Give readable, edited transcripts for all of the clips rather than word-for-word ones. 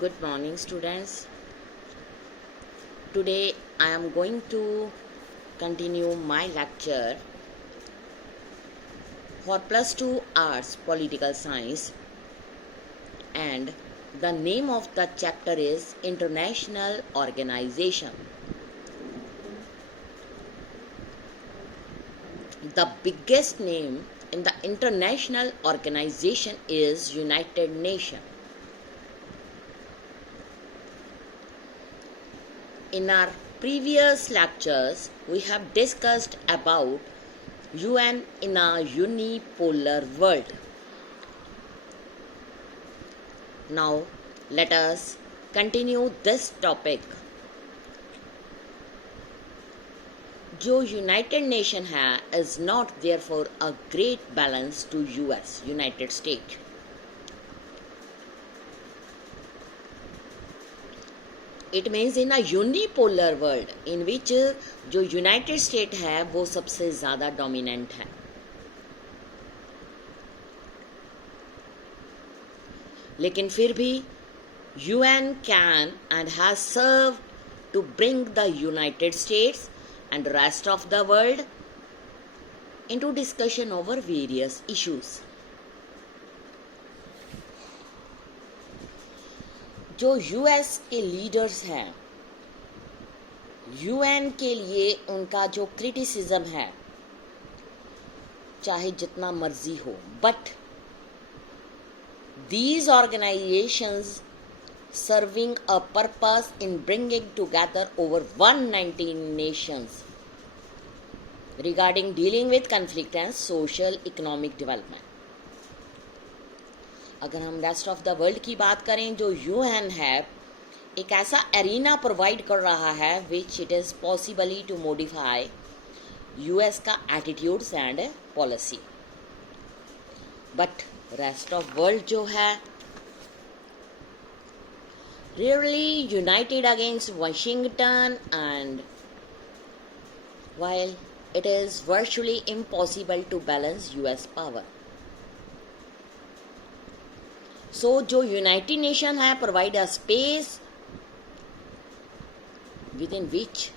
Good morning, students. Today I am going to continue my lecture for plus 2 arts political science, and the name of the chapter is International Organization. The biggest name in the international organization is United Nations. In our previous lectures, we have discussed about UN in a unipolar world. Now, let us continue this topic. जो United Nation है is not therefore a great balance to US, United States. It means in a unipolar world in which जो United state है वो सबसे ज़्यादा dominant है. लेकिन फिर भी UN can and has served to bring the United States and the rest of the world into discussion over various issues. जो यूएस के लीडर्स हैं, यूएन के लिए उनका जो क्रिटिसिज्म है चाहे जितना मर्जी हो, but these organizations serving a purpose in bringing together over 119 nations regarding dealing with conflict and social economic development. अगर हम रेस्ट ऑफ द वर्ल्ड की बात करें, जो यूएन है एक ऐसा एरिना प्रोवाइड कर रहा है which it is possibly to modify US का attitudes and policy. But rest of world जो है rarely united against Washington, and while it is virtually impossible to balance US power. So जो United Nation है provide a space within which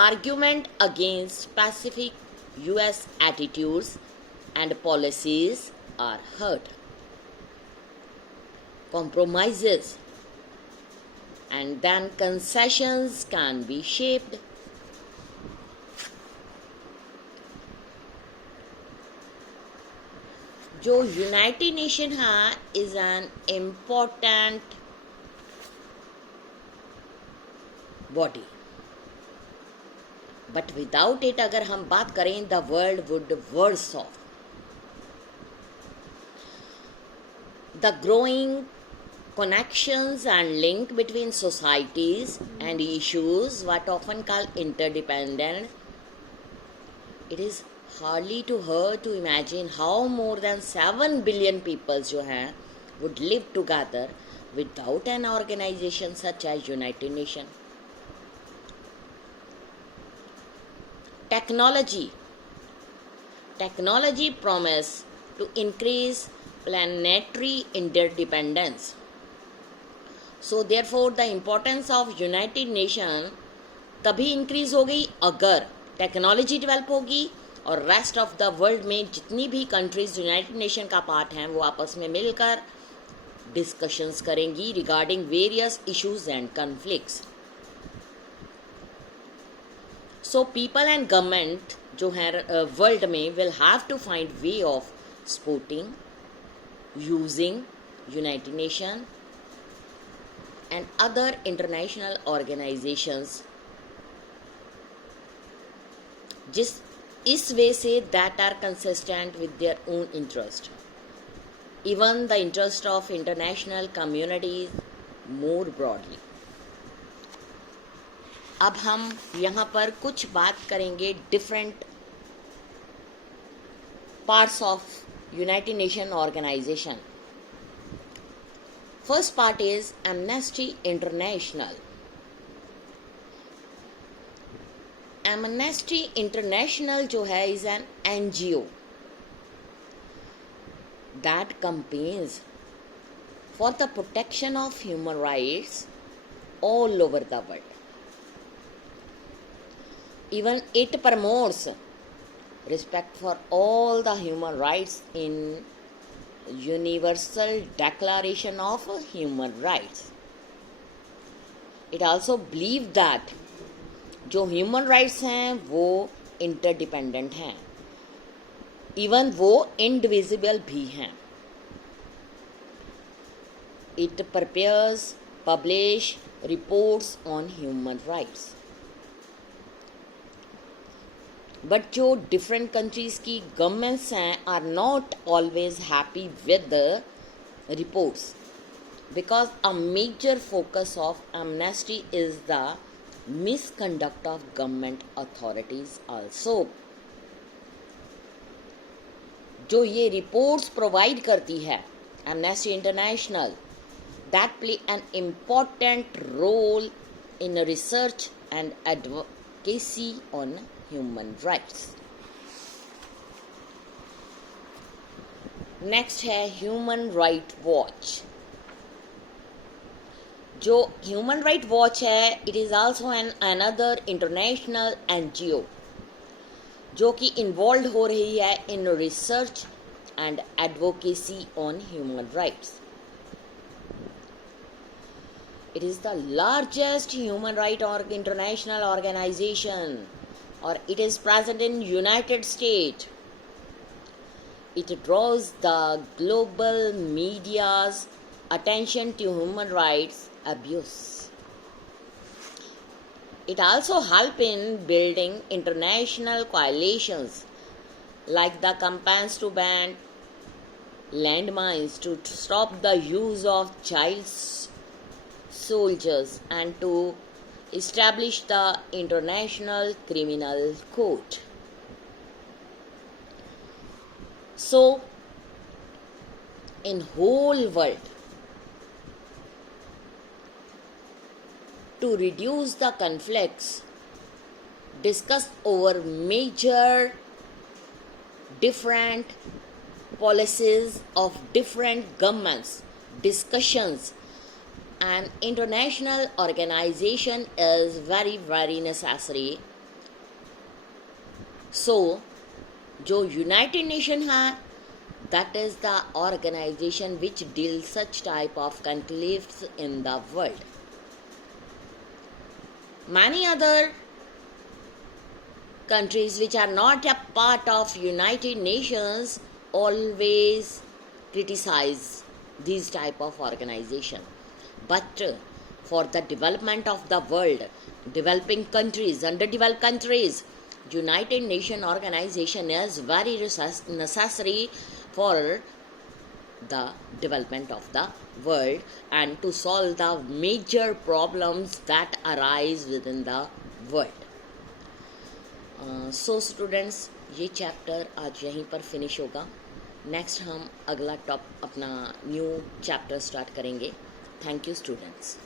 argument against specific US attitudes and policies are heard. Compromises and then concessions can be shaped. जो United Nation है is an important body, but without it अगर हम बात करें the world would worse off. The growing connections and link between societies and issues what often called interdependent, it is hardly to her to imagine how more than 7 billion people जो हैं would live together without an organization such as United Nations. Technology promise to increase planetary interdependence. So therefore the importance of United Nation तभी increase हो गई अगर technology develop होगी और rest of the world में जितनी भी कंट्रीज यूनाइटेड नेशन का पार्ट हैं वो आपस में मिलकर डिस्कशंस करेंगी regarding various issues and conflicts. So people and government जो है वर्ल्ड में will have to find way of supporting using United Nations and other international organizations इस वे से that are consistent with their own interest, even the interest of international communities more broadly. अब हम यहाँ पर कुछ बात करेंगे different parts of United Nations organization. First part is Amnesty International. Amnesty International जो है is an NGO that campaigns for the protection of human rights all over the world. Even it promotes respect for all the human rights in Universal Declaration of Human Rights. It also believes that जो human rights हैं वो interdependent हैं, even वो indivisible भी हैं. It prepares publish reports on human rights. But जो different countries की governments हैं are not always happy with the reports, because a major focus of amnesty is the misconduct of government authorities also. जो ये reports provide करती है amnesty international, that play an important role in research and advocacy on human rights. Next है human right watch. जो human right watch है, it is also an another international NGO जो कि involve हो रही है in research and advocacy on human rights. It is the largest human right और international organisation और it is present in United states. It draws the global media's attention to human rights abuse. It also helps in building international coalitions like the campaigns to ban landmines, to stop the use of child soldiers, and to establish the International Criminal Court. So, in whole world, to reduce the conflicts discussed over major different policies of different governments, discussions, and international organization is very, very necessary. So, जो United Nation है, that is the organisation which deal such type of conflicts in the world. Many other countries which are not a part of United Nations always criticize these type of organization. But for the development of the world, developing countries, underdeveloped countries, United Nations organization is very necessary for the development of the world and to solve the major problems that arise within the world. So students, ये chapter आज यहीं पर finish होगा. Next हम अगला अपना new chapter start करेंगे. Thank you students.